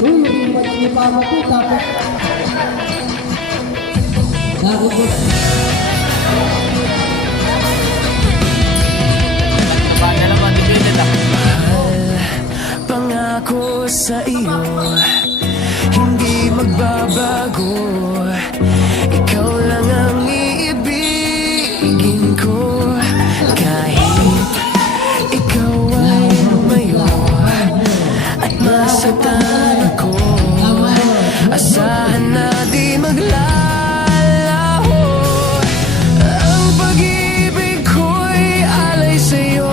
Uy, yung mali pa mo po, tapos naribot. Pangako sa iyo, hindi magbabago. Ikaw lang ang iibigin ko. Kahit ikaw ay lumayo at masaktan ako, asahan na di maglalaho. Ang pag-ibig ko'y alay sa'yo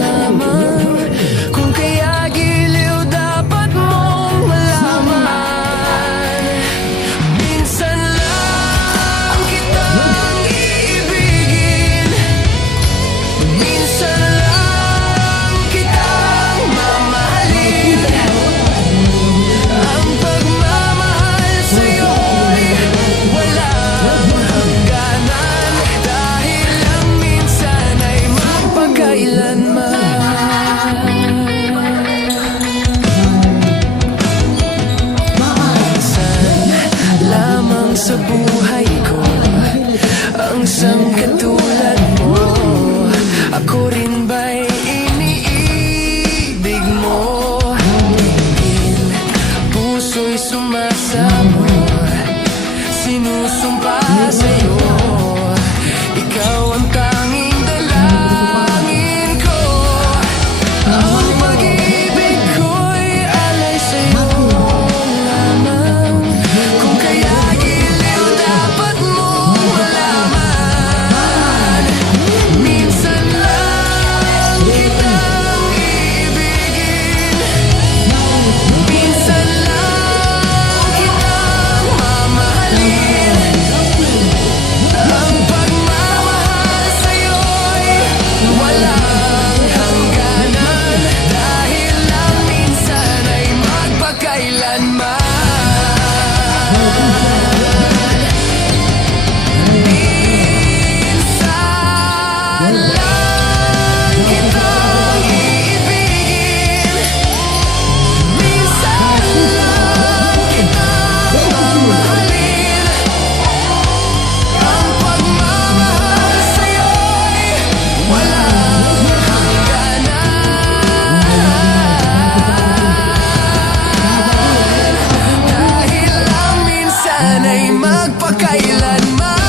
lamang. Kung kaya giliw dapat mong malaman. Minsan lang kitang iibigin, minsan lang kitang mamahalin. Ang pagmamahal sa'yo'y walang hangganan, dahil lang minsan ay magpakailanman. Lamang sa buhay ko ang sangkatulad mo. Ako rin ba'y iniibig mo? Tingin, puso'y sumasabor, sinusumpa sa'yo. Ikaw ang tanging dalangin ko. Ang pag-ibig ko'y alay sa'yo lamang. Kung kaya giliw dapat mong malaman. Minsan lang kitang iibigin, minsan lang kitang mamahalin. Ang pagmamahal sa'yo'y walang hangganan, dahil lang minsan ay magpakailanman. Minsan lang kitang iibigin, minsan lang kitang mamahalin. Ang pagmamahal sa'yo'y walang hangganan, dahil lang minsan ay magpakailanman.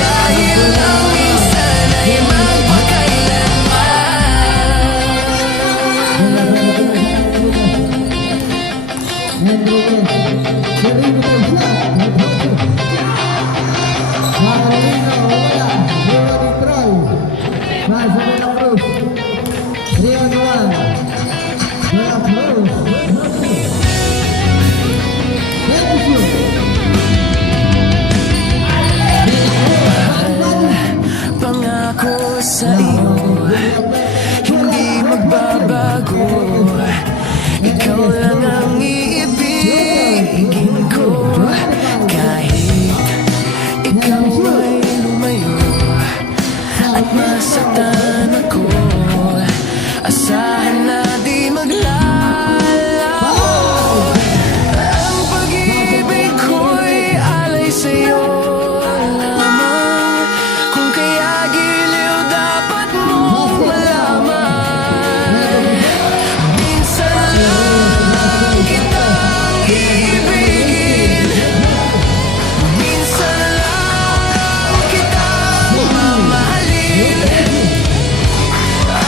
Dahil lang minsan ay pangako sa iyo, hindi magbabago. Ikaw lang ang iibigin ko. Kahit ikaw ay lumayo at masaktan ako, asahan na di maglalaho. Ang pag-ibig ko'y alay sa'yo lamang. Kung kaya giliw dapat mong malaman. Minsan lang kitang iibigin, minsan lang kitang mamahalin.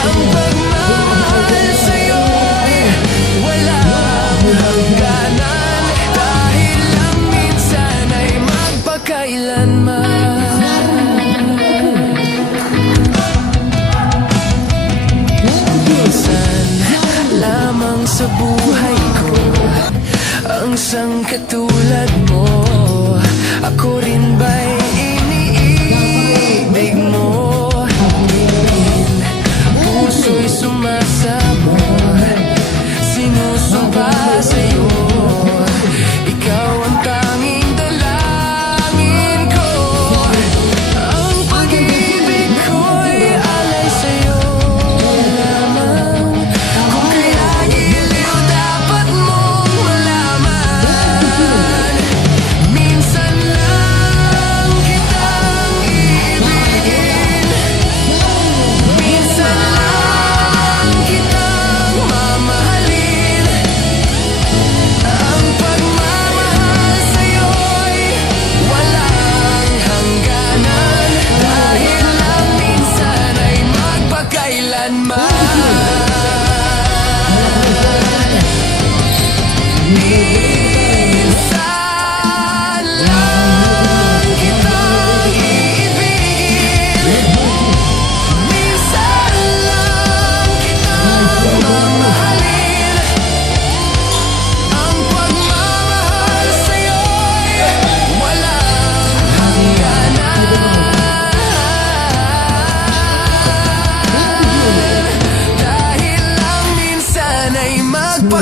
Ang pagmamahal sa'yo'y walang hangganan, dahil lang minsan ay magpakailanman. Minsan lamang sa buhay ko ang sangkatulad mo. Ako rin ba'y iniibig mo? Tingin, puso'y sumasabor, sinusumpa sa'yo. Ikaw ang tanging dalangin ko. Ang pag-ibig ko'y alay sa'yo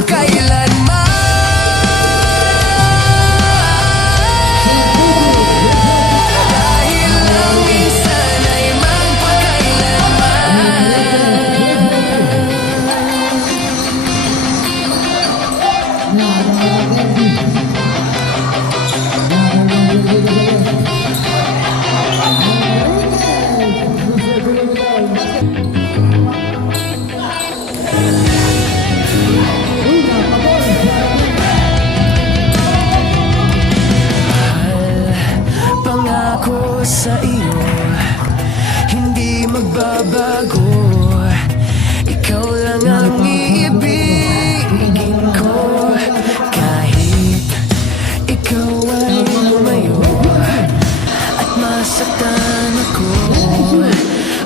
magpakailanman. Dahil lang minsan ay pangako sa iyo, hindi magbabago. Ikaw lang ang iibigin ko, kahit ikaw ay lumayo at masaktan ako.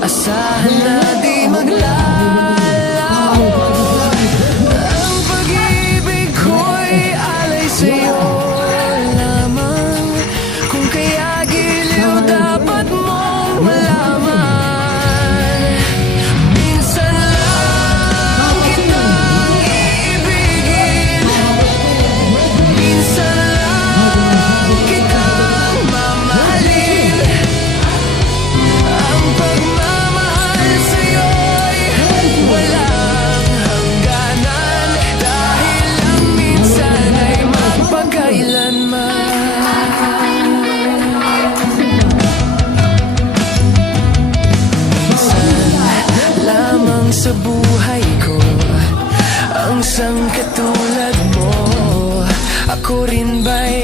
Asahan na di maglalaho. Ang pag-ibig ko'y alay sa'yo lamang, kung kaya giliw dapat mong malaman. Minsan lang kitang iibigin, minsan lang kitang mamahalin. Ang pagmamahal sa'yo'y walang hangganan, dahil lang minsan ay magpakailanman. Lamang sa buhay ko ang sangkatulad mo. Ako rin ba'y